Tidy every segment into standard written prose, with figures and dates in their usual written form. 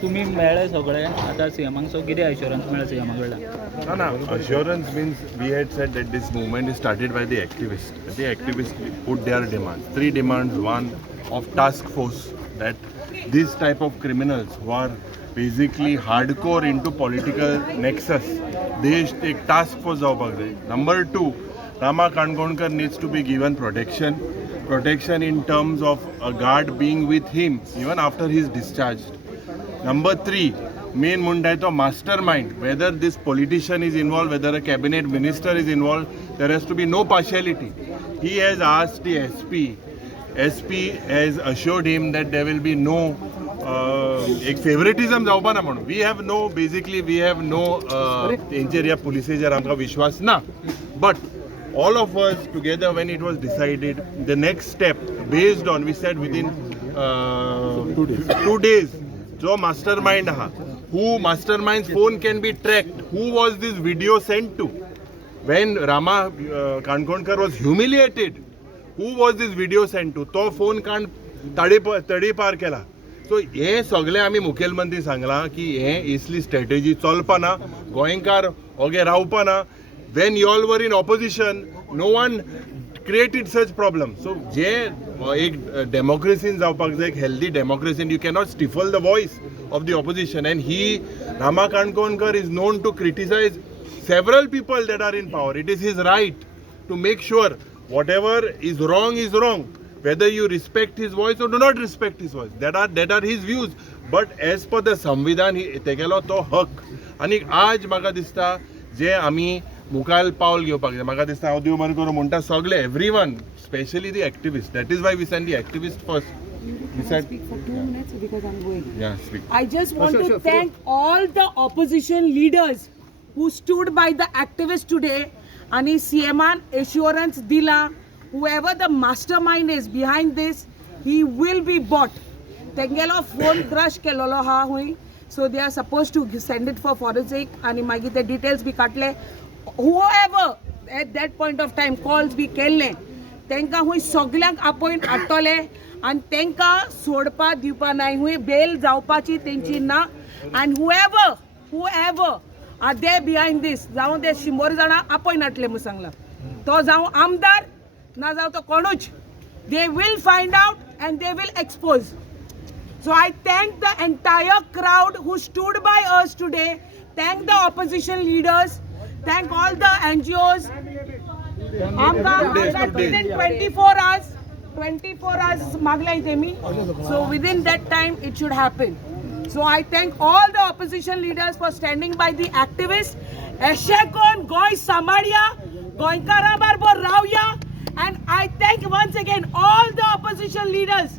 तुम्ही मेळ्ळे सगळे आता सीएमांक सो कितें एश्योरन्स मेळ्ळा सीएमा कडल्यान? No, no. Assurance means we had said that this movement is started by the activists. The activists put their demands. 3 demands. One of task force, that this type of criminals who are basically hardcore into political nexus, they take task force जावपाक जाय. Number 2, Rama Kankonkar needs to be given protection. Protection in terms of a guard being with him even after he is discharged. Number 3, main munda to mastermind, whether this politician is involved, whether a cabinet minister is involved, there has to be no partiality. He has asked the SP has assured him that there will be no favoritism जावपा ना म्हणून. We have no तेंचेर ह्या पुलिसेचेर आमकां विश्वास ना. But all of us together, when it was decided, the next step based on, we said within 2 days, जो mastermind aha, who mastermind's phone can be tracked, who was this video sent to, when Rama Kankonkar was humiliated, who was this video sent to, तो phone कान तडीपार केला. सो हे सगळे आमी मुखेलमंत्री सांगला की हे इसली strategy चलपाना, गोंयकार ओगे रावपाना. When you all were in opposition, no one created such problems. So, एक democracy जावपाक जाय, एक healthy democracy, you cannot stifle the voice of the opposition. And Rama Kankonkar is known to criticize several people that are in power. It is his right to make sure whatever is wrong. Whether you respect his voice or do not respect his voice, that are his views. But as per the संविधान तेगेलो तो हक. आनी आज म्हाका दिसता जे आमी मुखाल पावल घेवपाक जाय. म्हाका दिसता हांव देव बरें करूं म्हणटा सगळे everyone, specially the activist. That is why we send the activist first. We said, speak for 2 minutes because I'm going. Yeah, speak. I just want to thank all the opposition leaders who stood by the activists today. And CMan assurance dila, whoever the mastermind is behind this, he will be bought. Tengelo phone crush kelolo ha hui. So they are supposed to send it for forensic and magi the details be katle. Whoever at that point of time calls be kelle, tenka hui सगळ्यांक appoint आटोले and tenka सोडपा दिवपा नाय hui bail जावपाची तेंची ना. And whoever are there behind this, जाऊन ते 100 जाणा appoint आटले म्हणून सांगला. तो जाऊन आमदार ना जाऊ तो कोणूच, they will find out and they will expose. So I thank the entire crowd who stood by us today. Thank the opposition leaders. Thank all the NGOs. Within 24 hours maglai temi. So within that time it should happen. So I thank all the opposition leaders for standing by the activists. Eshekon Goy Samaria, Goinkara Barbo Rauya. And I thank once again all the opposition leaders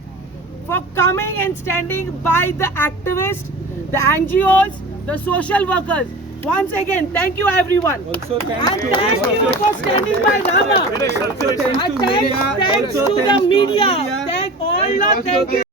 for coming and standing by the activists, the NGOs, the social workers. Once again, thank you everyone. Also thank you for standing by Rama. Thanks to the media. Thank all. Thank you.